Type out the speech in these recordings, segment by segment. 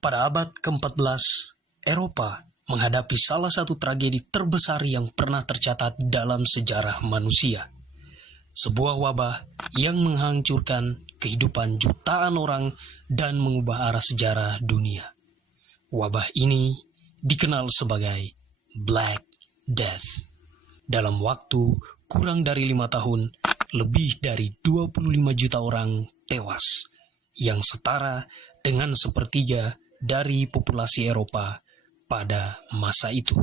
Pada abad ke-14, Eropa menghadapi salah satu tragedi terbesar yang pernah tercatat dalam sejarah manusia. Sebuah wabah yang menghancurkan kehidupan jutaan orang dan mengubah arah sejarah dunia. Wabah ini dikenal sebagai Black Death. Dalam waktu kurang dari 5 tahun, lebih dari 25 juta orang tewas, yang setara dengan sepertiga dari populasi Eropa pada masa itu.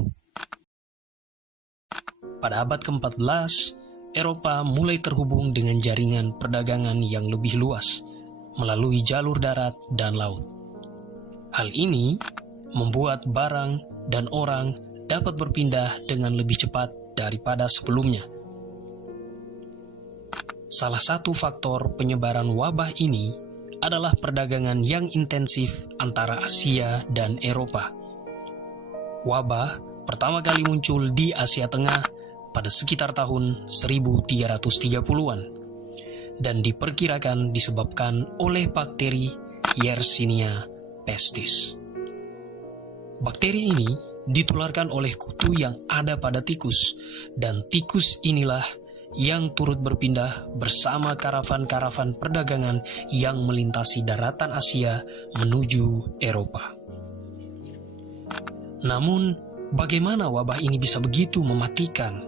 Pada abad ke-14, Eropa mulai terhubung dengan jaringan perdagangan yang lebih luas melalui jalur darat dan laut. Hal ini membuat barang dan orang dapat berpindah dengan lebih cepat daripada sebelumnya. Salah satu faktor penyebaran wabah ini adalah perdagangan yang intensif antara Asia dan Eropa. Wabah pertama kali muncul di Asia Tengah pada sekitar tahun 1330-an dan diperkirakan disebabkan oleh bakteri Yersinia pestis. Bakteri ini ditularkan oleh kutu yang ada pada tikus, dan tikus inilah yang turut berpindah bersama karavan-karavan perdagangan yang melintasi daratan Asia menuju Eropa. Namun, bagaimana wabah ini bisa begitu mematikan?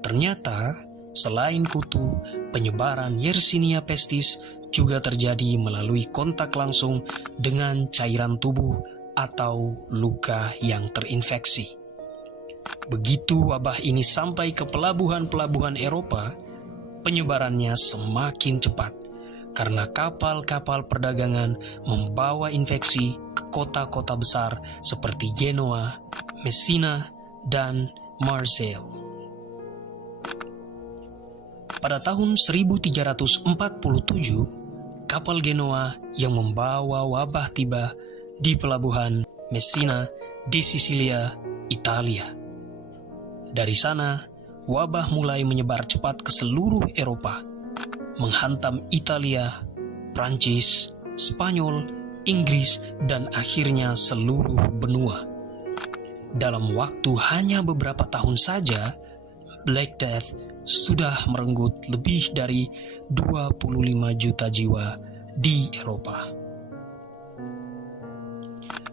Ternyata, selain kutu, penyebaran Yersinia pestis juga terjadi melalui kontak langsung dengan cairan tubuh atau luka yang terinfeksi. Begitu wabah ini sampai ke pelabuhan-pelabuhan Eropa, penyebarannya semakin cepat karena kapal-kapal perdagangan membawa infeksi ke kota-kota besar seperti Genoa, Messina, dan Marseille. Pada tahun 1347, kapal Genoa yang membawa wabah tiba di pelabuhan Messina di Sisilia, Italia. Dari sana, wabah mulai menyebar cepat ke seluruh Eropa, menghantam Italia, Prancis, Spanyol, Inggris, dan akhirnya seluruh benua. Dalam waktu hanya beberapa tahun saja, Black Death sudah merenggut lebih dari 25 juta jiwa di Eropa.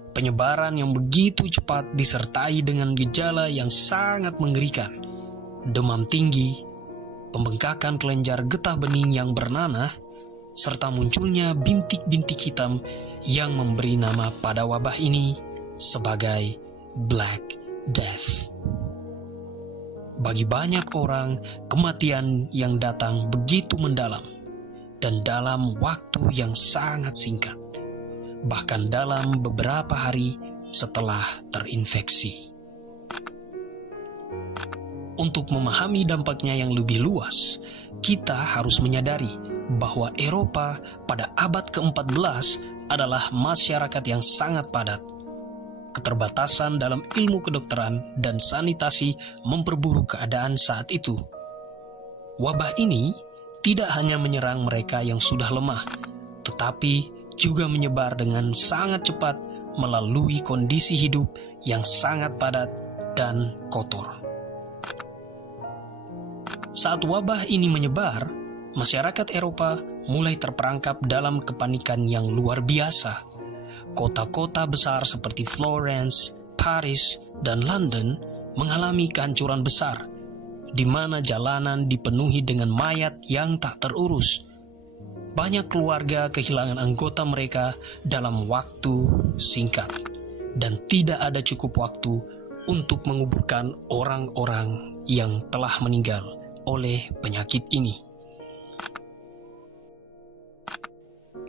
Penyebaran yang begitu cepat disertai dengan gejala yang sangat mengerikan, demam tinggi, pembengkakan kelenjar getah bening yang bernanah, serta munculnya bintik-bintik hitam yang memberi nama pada wabah ini sebagai Black Death. Bagi banyak orang, kematian yang datang begitu mendalam dan dalam waktu yang sangat singkat, bahkan dalam beberapa hari setelah terinfeksi. Untuk memahami dampaknya yang lebih luas, kita harus menyadari bahwa Eropa pada abad ke-14 adalah masyarakat yang sangat padat. Keterbatasan dalam ilmu kedokteran dan sanitasi memperburuk keadaan saat itu. Wabah ini tidak hanya menyerang mereka yang sudah lemah, tetapi juga menyebar dengan sangat cepat melalui kondisi hidup yang sangat padat dan kotor. Saat wabah ini menyebar, masyarakat Eropa mulai terperangkap dalam kepanikan yang luar biasa. Kota-kota besar seperti Florence, Paris, dan London mengalami kehancuran besar, di mana jalanan dipenuhi dengan mayat yang tak terurus. Banyak keluarga kehilangan anggota mereka dalam waktu singkat, dan tidak ada cukup waktu untuk menguburkan orang-orang yang telah meninggal oleh penyakit ini.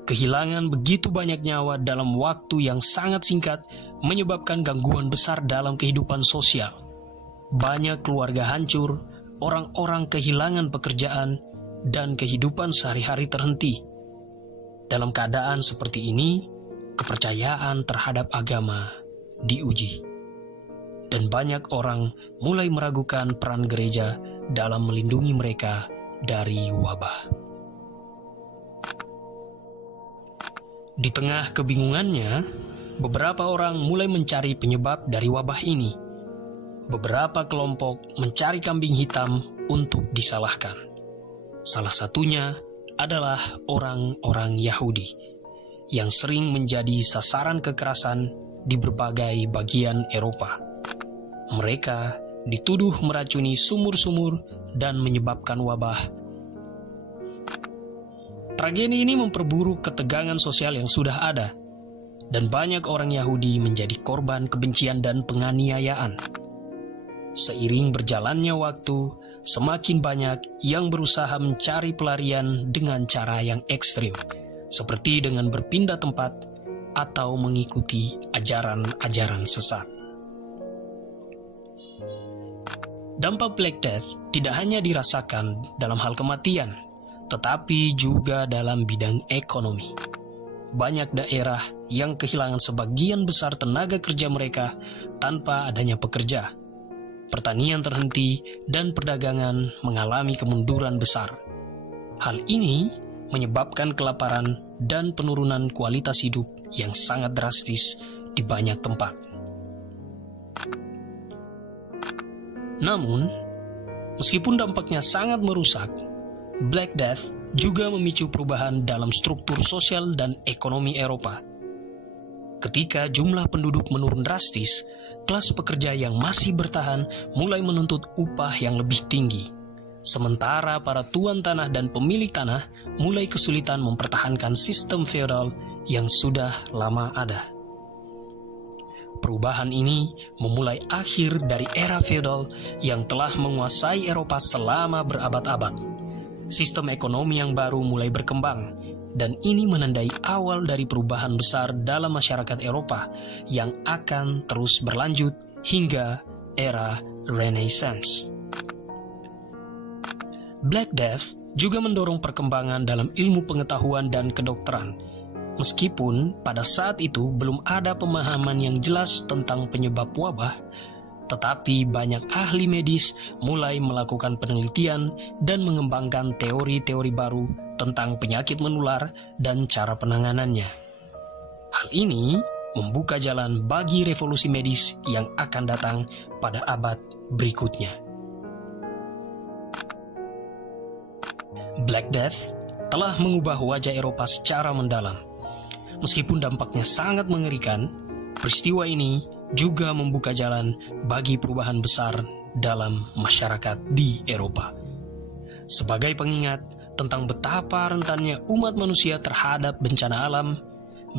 Kehilangan begitu banyak nyawa dalam waktu yang sangat singkat menyebabkan gangguan besar dalam kehidupan sosial. Banyak keluarga hancur, orang-orang kehilangan pekerjaan, dan kehidupan sehari-hari terhenti. Dalam keadaan seperti ini, kepercayaan terhadap agama diuji. Dan banyak orang mulai meragukan peran gereja dalam melindungi mereka dari wabah. Di tengah kebingungannya, beberapa orang mulai mencari penyebab dari wabah ini. Beberapa kelompok mencari kambing hitam untuk disalahkan. Salah satunya adalah orang-orang Yahudi yang sering menjadi sasaran kekerasan di berbagai bagian Eropa. Mereka dituduh meracuni sumur-sumur dan menyebabkan wabah. Tragedi ini memperburuk ketegangan sosial yang sudah ada, dan banyak orang Yahudi menjadi korban kebencian dan penganiayaan. Seiring berjalannya waktu, semakin banyak yang berusaha mencari pelarian dengan cara yang ekstrim, seperti dengan berpindah tempat atau mengikuti ajaran-ajaran sesat. Dampak Black Death tidak hanya dirasakan dalam hal kematian, tetapi juga dalam bidang ekonomi. Banyak daerah yang kehilangan sebagian besar tenaga kerja mereka tanpa adanya pekerja. Pertanian terhenti dan perdagangan mengalami kemunduran besar. Hal ini menyebabkan kelaparan dan penurunan kualitas hidup yang sangat drastis di banyak tempat. Namun, meskipun dampaknya sangat merusak, Black Death juga memicu perubahan dalam struktur sosial dan ekonomi Eropa. Ketika jumlah penduduk menurun drastis, kelas pekerja yang masih bertahan mulai menuntut upah yang lebih tinggi. Sementara para tuan tanah dan pemilik tanah mulai kesulitan mempertahankan sistem feodal yang sudah lama ada. Perubahan ini memulai akhir dari era feodal yang telah menguasai Eropa selama berabad-abad. Sistem ekonomi yang baru mulai berkembang, dan ini menandai awal dari perubahan besar dalam masyarakat Eropa yang akan terus berlanjut hingga era Renaissance. Black Death juga mendorong perkembangan dalam ilmu pengetahuan dan kedokteran. Meskipun pada saat itu belum ada pemahaman yang jelas tentang penyebab wabah, tetapi banyak ahli medis mulai melakukan penelitian dan mengembangkan teori-teori baru tentang penyakit menular dan cara penanganannya. Hal ini membuka jalan bagi revolusi medis yang akan datang pada abad berikutnya. Black Death telah mengubah wajah Eropa secara mendalam. Meskipun dampaknya sangat mengerikan, peristiwa ini juga membuka jalan bagi perubahan besar dalam masyarakat di Eropa. Sebagai pengingat tentang betapa rentannya umat manusia terhadap bencana alam,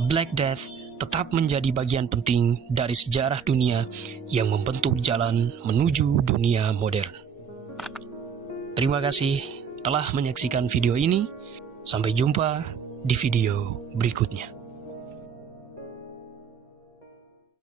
Black Death tetap menjadi bagian penting dari sejarah dunia yang membentuk jalan menuju dunia modern. Terima kasih telah menyaksikan video ini. Sampai jumpa di video berikutnya.